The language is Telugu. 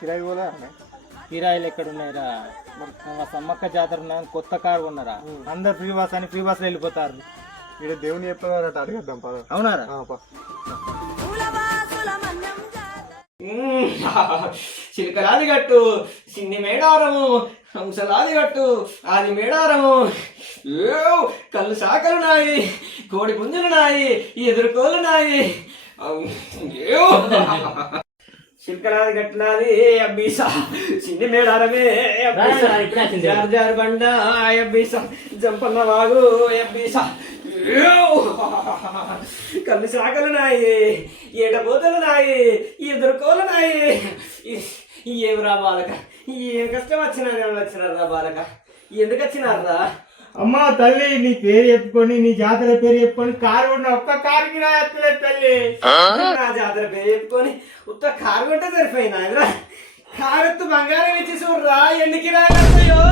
కిరాయి పోలే కిరాయిలు ఎక్కడ ఉన్నాయిరా? సమ్మక్క జాతర ఉన్నాయని కొత్త కారు ఉన్నారా? అందరు ఫ్రీ బస్ అని ఫ్రీ బస్లో వెళ్ళిపోతారు. ఇక్కడ దేవుని చెప్పారట అడిగేద్దాం పద. అవునారా? చిలకలాది గట్టు చిన్ని మేడారము, హంసలాది గట్టు ఆది మేడారము. కళ్ళు శాఖలున్నాయి, కోడి పుంజులున్నాయి, ఎదురుకోలున్నాయి. చిలకలాది గట్టునాది అబ్బీసా, చిన్ని మేడారమే జారు జారు బండ అబ్బీసా, జంపన్న వాగు అబ్బీసా. కళ్ళు శాఖలున్నాయి, ఏటబోతలున్నాయి, ఎదురుకోలున్నాయి. ఏమిరా బాలక, ఏం కష్టం వచ్చినారా బాలక? ఎందుకు వచ్చినారా? అమ్మా తల్లి, నీ పేరు చెప్పుకొని, నీ జాతర పేరు చెప్పుకొని కారు ఉన్న ఒక్క కారుకి రాయట్లేదు తల్లి. నా జాతర పేరు చెప్పుకొని ఉత్త కారు కొంటే సరిపోయిందా? కారెత్తు బంగారం ఇచ్చి చూడరా ఎన్నికి రాయో.